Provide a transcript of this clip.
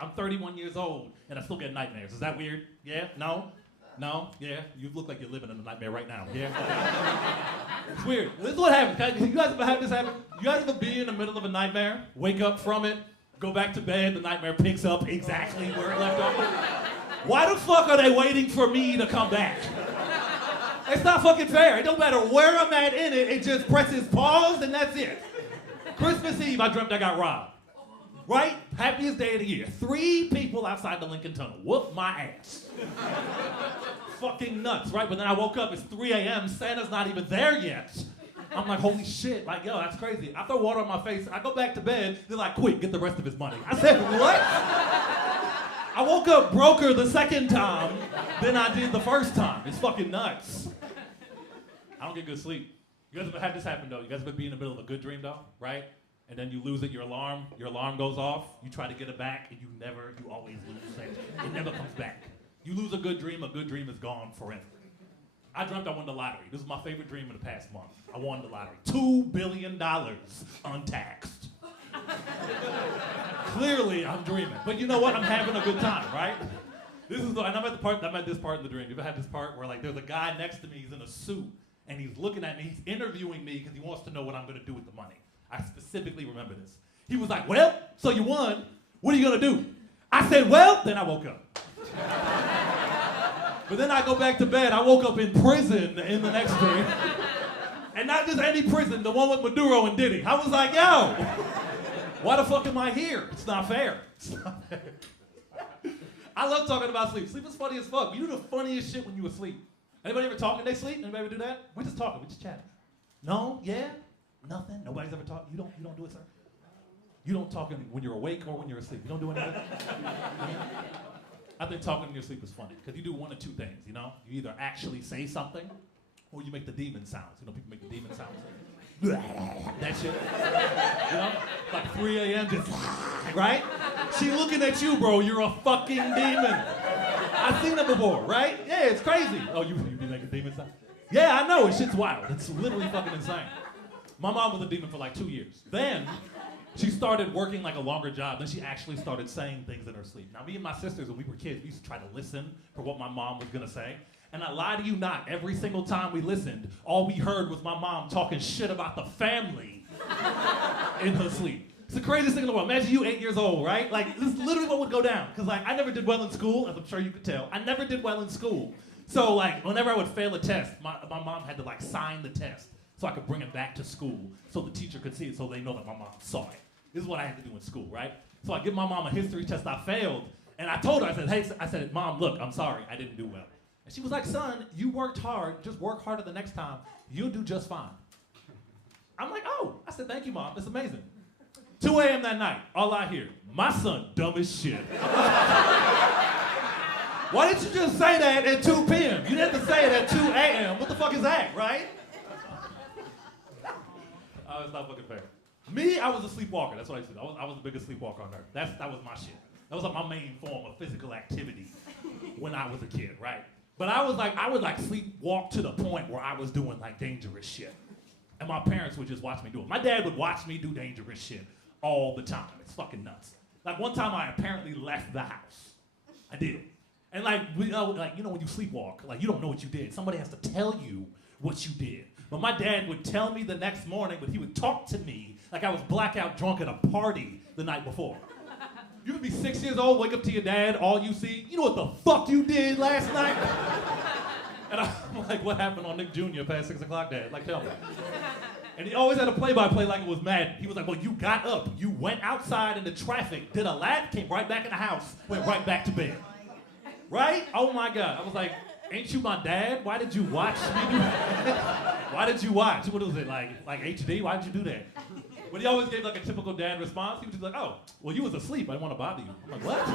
I'm 31 years old and I still get nightmares. Is that weird? Yeah? No? No? Yeah? You look like you're living in a nightmare right now. Yeah? It's weird. This is what happens. You guys ever have this happen? You guys ever be in the middle of a nightmare, wake up from it, go back to bed, the nightmare picks up exactly where it left off? Why the fuck are they waiting for me to come back? It's not fucking fair. It don't matter where I'm at in it, it just presses pause and that's it. Christmas Eve, I dreamt I got robbed. Right? Happiest day of the year. 3 people outside the Lincoln Tunnel. Whoop my ass. Fucking nuts, right? But then I woke up, it's 3 a.m., Santa's not even there yet. I'm like, holy shit, like, yo, that's crazy. I throw water on my face, I go back to bed, they're like, quick, get the rest of his money. I said, what? I woke up broker the second time than I did the first time. It's fucking nuts. I don't get good sleep. You guys ever had this happen, though? You guys ever be in the middle of a good dream, though, right? And then you lose it, your alarm goes off, you try to get it back, and you always lose it. It never comes back. You lose a good dream is gone forever. I dreamt I won the lottery. This is my favorite dream in the past month. I won the lottery. $2 billion untaxed. Clearly, I'm dreaming. But you know what? I'm having a good time, right? And I'm at this part in the dream. You ever had this part where like there's a guy next to me, he's in a suit, and he's looking at me, he's interviewing me because he wants to know what I'm gonna do with the money. I specifically remember this. He was like, well, so you won, what are you gonna do? I said, well, then I woke up. But then I go back to bed, I woke up in prison in the next dream. And not just any prison, the one with Maduro and Diddy. I was like, yo, why the fuck am I here? It's not fair. It's not fair. I love talking about sleep. Sleep is funny as fuck. You do the funniest shit when you asleep. Anybody ever talk and they sleep? Anybody ever do that? We're just talking, we just chatting. No? Yeah? Nothing? Nobody's ever talked? You don't do it, sir? You don't talk when you're awake or when you're asleep. You don't do any of that? I think talking in your sleep is funny, because you do one of 2 things, you know? You either actually say something, or you make the demon sounds. You know, people make the demon sounds. That shit. You know? Like 3 a.m. just, right? She looking at you, bro. You're a fucking demon. I've seen it before, right? Yeah, it's crazy. Oh, you be making demon sounds? Yeah, I know. It shit's wild. It's literally fucking insane. My mom was a demon for like 2 years. Then she started working like a longer job. Then she actually started saying things in her sleep. Now, me and my sisters, when we were kids, we used to try to listen for what my mom was gonna say. And I lie to you not, every single time we listened, all we heard was my mom talking shit about the family in her sleep. It's the craziest thing in the world. Imagine you 8 years old, right? Like, this is literally what would go down. Because, like, I never did well in school, as I'm sure you could tell. I never did well in school. So, like, whenever I would fail a test, my mom had to, like, sign the test so I could bring it back to school so the teacher could see it so they know that my mom saw it. This is what I had to do in school, right? So I give my mom a history test I failed, and I told her, I said, Mom, look, I'm sorry, I didn't do well. And she was like, son, you worked hard, just work harder the next time, you'll do just fine. I'm like, oh, I said, thank you, Mom, it's amazing. 2 a.m. that night, all I hear, my son dumb as shit. Why didn't you just say that at 2 p.m.? You didn't have to say it at 2 a.m. What the fuck is that, right? Oh, it's not fucking fair. Me, I was a sleepwalker. That's what I used to do. I was the biggest sleepwalker on earth. That was my shit. That was like my main form of physical activity when I was a kid, right? But I would like sleepwalk to the point where I was doing like dangerous shit. And my parents would just watch me do it. My dad would watch me do dangerous shit all the time. It's fucking nuts. Like one time I apparently left the house. I did. And like when you sleepwalk, like you don't know what you did. Somebody has to tell you what you did. But my dad would tell me the next morning, but he would talk to me like I was blackout drunk at a party the night before. You would be 6 years old, wake up to your dad, all you see, you know what the fuck you did last night? And I'm like, what happened on Nick Jr. past 6 o'clock, Dad? Like, tell me. And he always had a play-by-play like it was Madden. He was like, well, you got up, you went outside in the traffic, did a lap, came right back in the house, went right back to bed. Right? Oh my God. I was like, ain't you my dad? Why did you watch me do that? Why did you watch? What was it, like HD? Why did you do that? But he always gave like a typical dad response. He was just like, oh, well, you was asleep. I didn't want to bother you. I'm like, what?